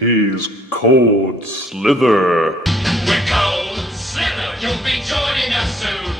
He's Cold Slither. We're Cold Slither, you'll be joining us soon.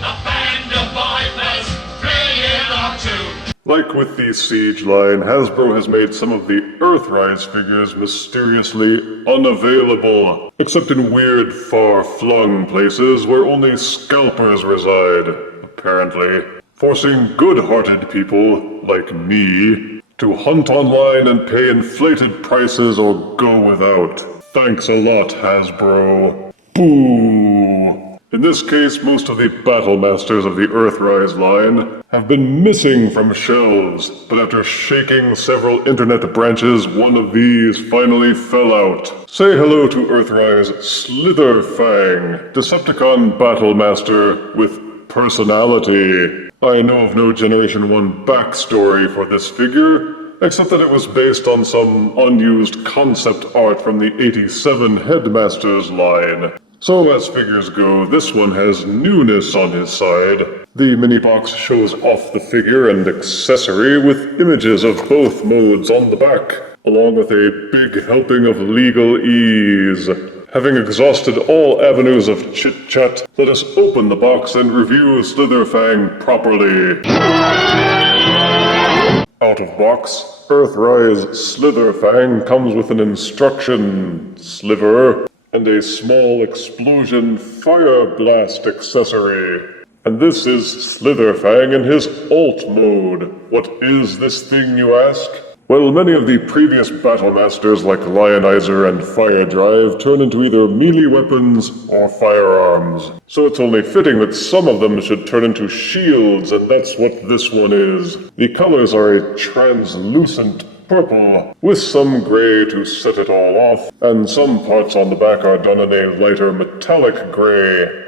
A band of vipers playing our tune. Like with the Siege line, Hasbro has made some of the Earthrise figures mysteriously unavailable, except in weird, far-flung places where only scalpers reside, apparently, forcing good-hearted people, like me, to hunt online and pay inflated prices or go without. Thanks a lot, Hasbro. Boo! In this case, most of the Battle Masters of the Earthrise line have been missing from shelves, but after shaking several internet branches, one of these finally fell out. Say hello to Earthrise Slitherfang, Decepticon Battle Master with personality. I know of no Generation 1 backstory for this figure, except that it was based on some unused concept art from the 87 Headmasters line. So as figures go, this one has newness on his side. The mini-box shows off the figure and accessory with images of both modes on the back, along with a big helping of legal ease. Having exhausted all avenues of chit-chat, let us open the box and review Slitherfang properly. Out of box, Earthrise Slitherfang comes with an instruction sliver and a small explosion fire blast accessory. And this is Slitherfang in his alt mode. What is this thing, you ask? Well, many of the previous Battle Masters like Lionizer and Fire Drive turn into either melee weapons or firearms. So it's only fitting that some of them should turn into shields, and that's what this one is. The colors are a translucent purple, with some gray to set it all off, and some parts on the back are done in a lighter metallic gray.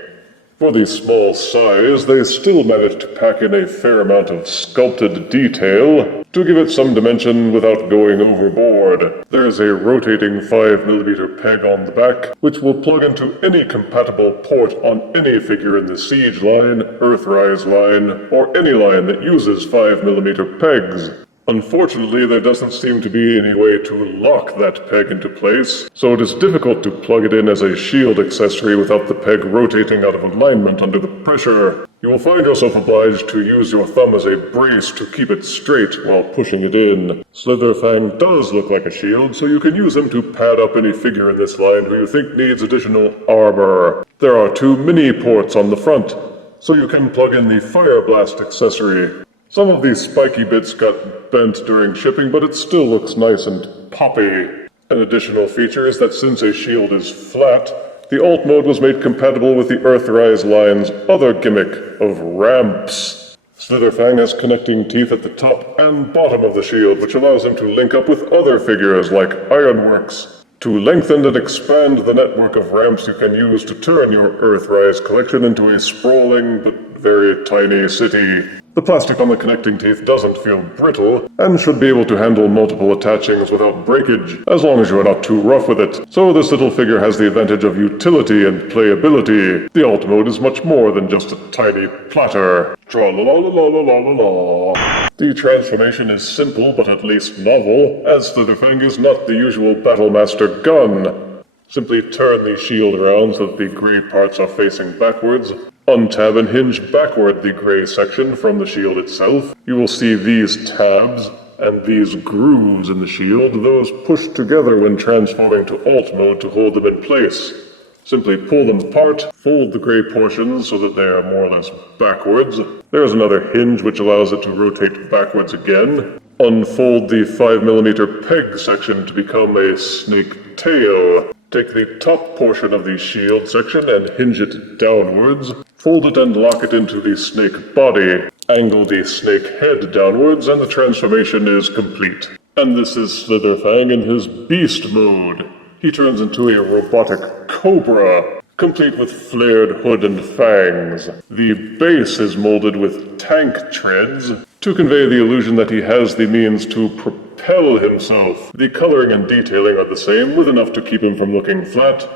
For the small size, they still managed to pack in a fair amount of sculpted detail to give it some dimension without going overboard. There's a rotating 5mm peg on the back, which will plug into any compatible port on any figure in the Siege line, Earthrise line, or any line that uses 5mm pegs. Unfortunately, there doesn't seem to be any way to lock that peg into place, so it is difficult to plug it in as a shield accessory without the peg rotating out of alignment under the pressure. You will find yourself obliged to use your thumb as a brace to keep it straight while pushing it in. Slitherfang does look like a shield, so you can use him to pad up any figure in this line who you think needs additional armor. There are 2 mini ports on the front, so you can plug in the Fire Blast accessory. Some of these spiky bits got bent during shipping, but it still looks nice and poppy. An additional feature is that since a shield is flat, the alt mode was made compatible with the Earthrise line's other gimmick of ramps. Slitherfang has connecting teeth at the top and bottom of the shield, which allows him to link up with other figures like Ironworks. To lengthen and expand the network of ramps you can use to turn your Earthrise collection into a sprawling but very tiny city. The plastic on the connecting teeth doesn't feel brittle, and should be able to handle multiple attachings without breakage, as long as you are not too rough with it. So this little figure has the advantage of utility and playability. The alt mode is much more than just a tiny platter. Tra-la-la-la-la-la-la-la. The transformation is simple, but at least novel, as Slitherfang is not the usual Battle Master gun. Simply turn the shield around so that the gray parts are facing backwards. Untab and hinge backward the gray section from the shield itself. You will see these tabs and these grooves in the shield, those pushed together when transforming to alt mode to hold them in place. Simply pull them apart, fold the gray portions so that they are more or less backwards. There's another hinge which allows it to rotate backwards again. Unfold the 5mm peg section to become a snake tail. Take the top portion of the shield section and hinge it downwards. Fold it and lock it into the snake body. Angle the snake head downwards and the transformation is complete. And this is Slitherfang in his beast mode. He turns into a robotic cobra, complete with flared hood and fangs. The base is molded with tank treads to convey the illusion that he has the means to propel himself. The coloring and detailing are the same, with enough to keep him from looking flat,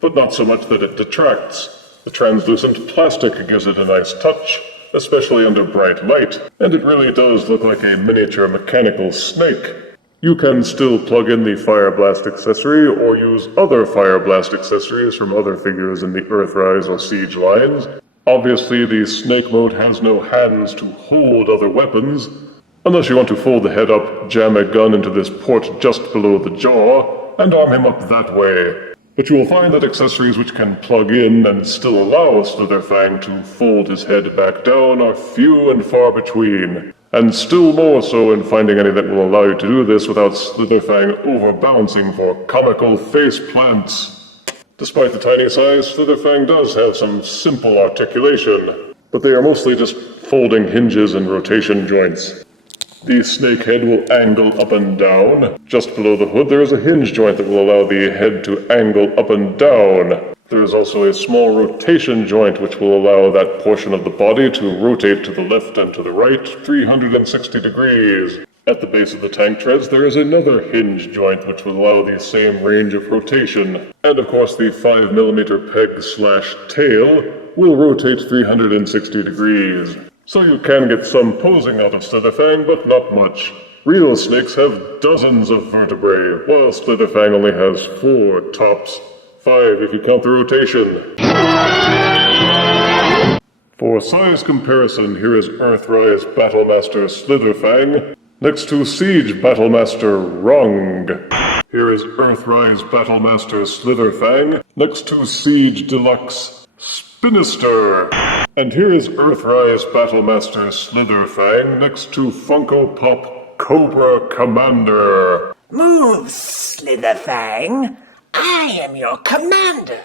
but not so much that it detracts. The translucent plastic gives it a nice touch, especially under bright light, and it really does look like a miniature mechanical snake. You can still plug in the Fire Blast accessory or use other Fire Blast accessories from other figures in the Earthrise or Siege lines. Obviously, the Snake mode has no hands to hold other weapons, unless you want to fold the head up, jam a gun into this port just below the jaw, and arm him up that way. But you will find that accessories which can plug in and still allow Slitherfang to fold his head back down are few and far between, and still more so in finding any that will allow you to do this without Slitherfang overbalancing for comical face plants. Despite the tiny size, Slitherfang does have some simple articulation, but they are mostly just folding hinges and rotation joints. The snake head will angle up and down. Just below the hood there is a hinge joint that will allow the head to angle up and down. There is also a small rotation joint which will allow that portion of the body to rotate to the left and to the right 360 degrees. At the base of the tank treads there is another hinge joint which will allow the same range of rotation. And of course the 5mm peg/tail will rotate 360 degrees. So you can get some posing out of Slitherfang, but not much. Real snakes have dozens of vertebrae, while Slitherfang only has 4 tops. 5 if you count the rotation. For size comparison, here is Earthrise Battlemaster Slitherfang next to Siege Battlemaster Rung. Here is Earthrise Battlemaster Slitherfang next to Siege Deluxe Spinister. And here is Earthrise Battlemaster Slitherfang next to Funko Pop Cobra Commander. Move, Slitherfang. I am your commander.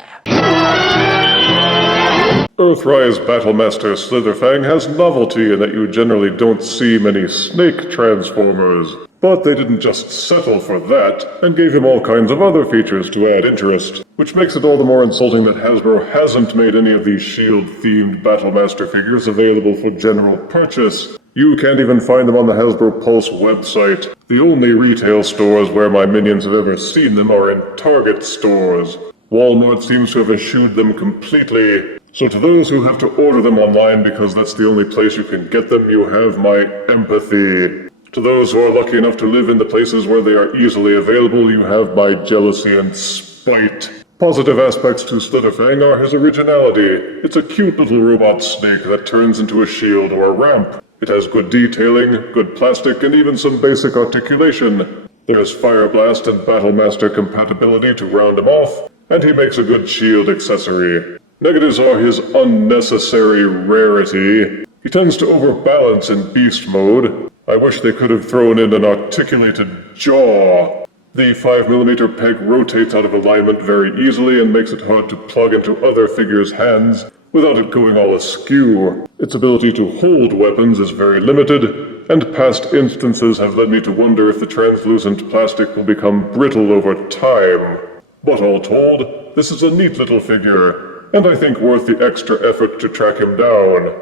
Earthrise Battlemaster Slitherfang has novelty in that you generally don't see many snake transformers. But they didn't just settle for that, and gave him all kinds of other features to add interest, which makes it all the more insulting that Hasbro hasn't made any of these Shield-themed Battlemaster figures available for general purchase. You can't even find them on the Hasbro Pulse website. The only retail stores where my minions have ever seen them are in Target stores. Walmart seems to have eschewed them completely. So to those who have to order them online because that's the only place you can get them, you have my empathy. To those who are lucky enough to live in the places where they are easily available, you have my jealousy and spite. Positive aspects to Slitherfang are his originality. It's a cute little robot snake that turns into a shield or a ramp. It has good detailing, good plastic, and even some basic articulation. There's Fire Blast and Battlemaster compatibility to round him off, and he makes a good shield accessory. Negatives are his unnecessary rarity. He tends to overbalance in beast mode. I wish they could have thrown in an articulated jaw. The 5mm peg rotates out of alignment very easily and makes it hard to plug into other figures' hands without it going all askew. Its ability to hold weapons is very limited, and past instances have led me to wonder if the translucent plastic will become brittle over time. But all told, this is a neat little figure, and I think worth the extra effort to track him down.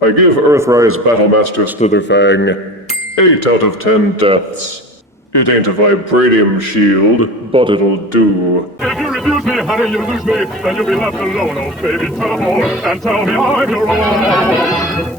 I give Earthrise Battlemaster Slitherfang 8 out of 10 deaths. It ain't a vibranium shield, but it'll do. If you refuse me, honey, you lose me, then you'll be left alone, oh baby. Tell them all, and tell me I'm your own.